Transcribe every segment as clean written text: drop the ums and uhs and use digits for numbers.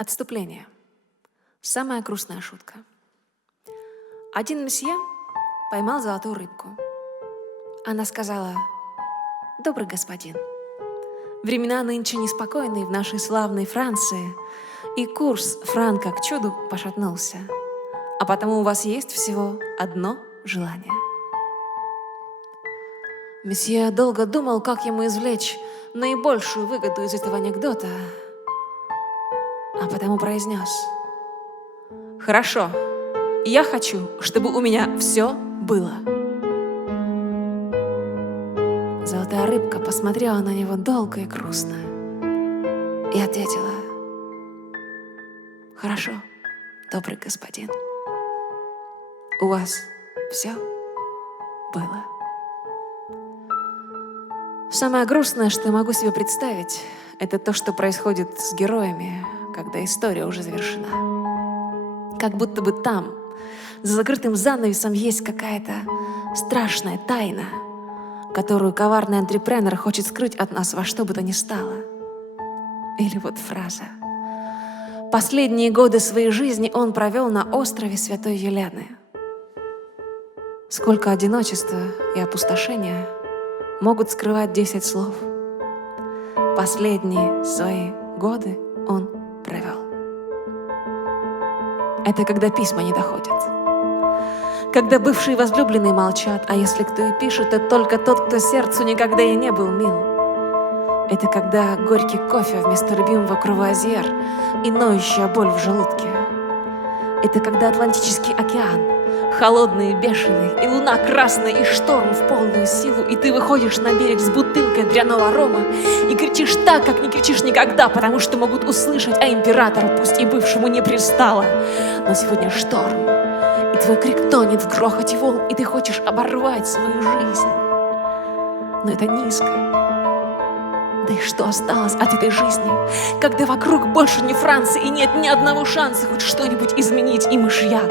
Отступление. Самая грустная шутка. Один месье поймал золотую рыбку. Она сказала: «Добрый господин, времена нынче неспокойные в нашей славной Франции, и курс франка к чуду пошатнулся, а потому у вас есть всего одно желание». Месье долго думал, как ему извлечь наибольшую выгоду из этого анекдота, а потому произнес: «Хорошо, я хочу, чтобы у меня все было». Золотая рыбка посмотрела на него долго и грустно и ответила: «Хорошо, добрый господин, у вас все было». Самое грустное, что я могу себе представить, это то, что происходит с героями, когда история уже завершена. Как будто бы там, за закрытым занавесом, есть какая-то страшная тайна, которую коварный антрепренер хочет скрыть от нас во что бы то ни стало. Или вот фраза: «Последние годы своей жизни он провел на острове Святой Елены». Сколько одиночества и опустошения могут скрывать 10 слов. Последние свои годы он провел. Это когда письма не доходят. Когда бывшие возлюбленные молчат, а если кто и пишет, то только тот, кто сердцу никогда и не был мил. Это когда горький кофе вместо любимого круазьер и ноющая боль в желудке. Это когда Атлантический океан холодный и бешеный, и луна красная, и шторм в полную силу, и ты выходишь на берег с бутылкой дрянного рома и кричишь так, как не кричишь никогда, потому что могут услышать, а императору, пусть и бывшему, не пристало. Но сегодня шторм, и твой крик тонет в грохоте волн, и ты хочешь оборвать свою жизнь. Но это низко. Да и что осталось от этой жизни, когда вокруг больше не Франции и нет ни одного шанса хоть что-нибудь изменить, и мышьяк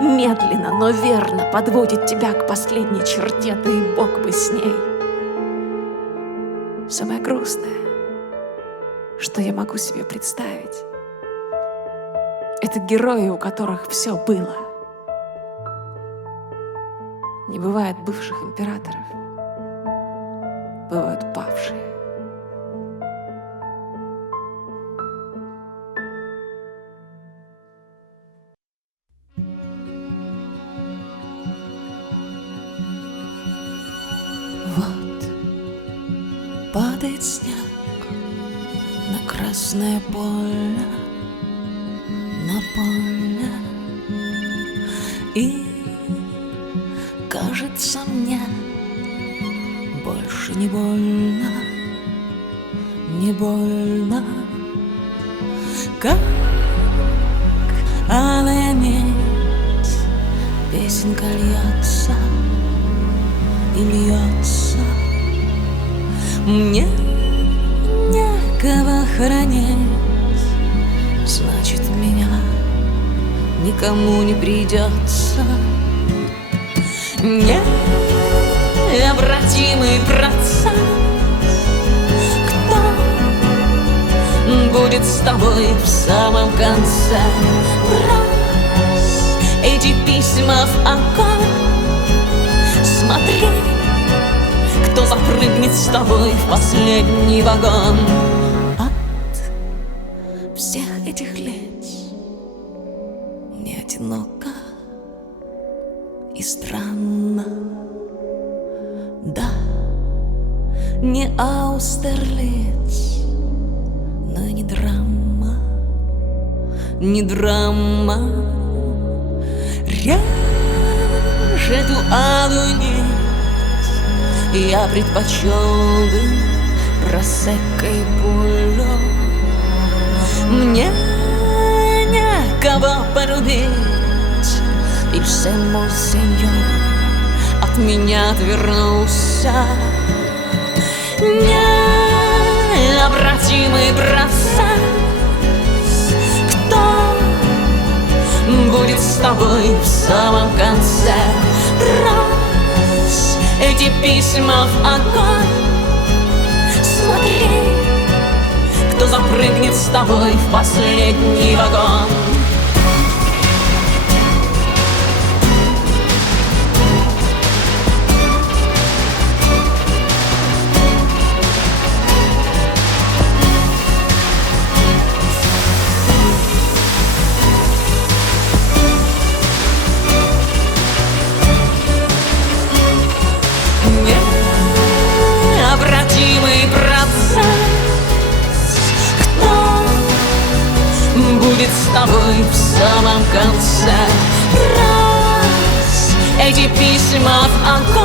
медленно, но верно подводит тебя к последней черте, да и Бог бы с ней. Самое грустное, что я могу себе представить, это герои, у которых все было. Не бывает бывших императоров, бывают павшие. Вот падает снег на красное поле, на поле, и кажется мне больше не больно, не больно, как алая медь песенка льется и льется. Мне некого хоронить, значит, меня никому не придется. Необратимый процесс. Кто будет с тобой в самом конце? Брось эти письма в огонь. Смотри, кто запрыгнет с тобой в последний вагон. От всех этих лиц мне одиноко и странно. Да, не Аустерлиц, но и не драма, не драма. Режь эту алую нить я предпочел бы просекко и пулю. Мне некого полюбить, и все, мой сеньор, от меня отвернулся. Необратимый процесс. Кто будет с тобой в самом конце? Брось эти письма в огонь. Смотри, кто запрыгнет с тобой в последний вагон. Необратимый процесс. Кто будет с тобой в самом конце? Раз эти письма в огонь.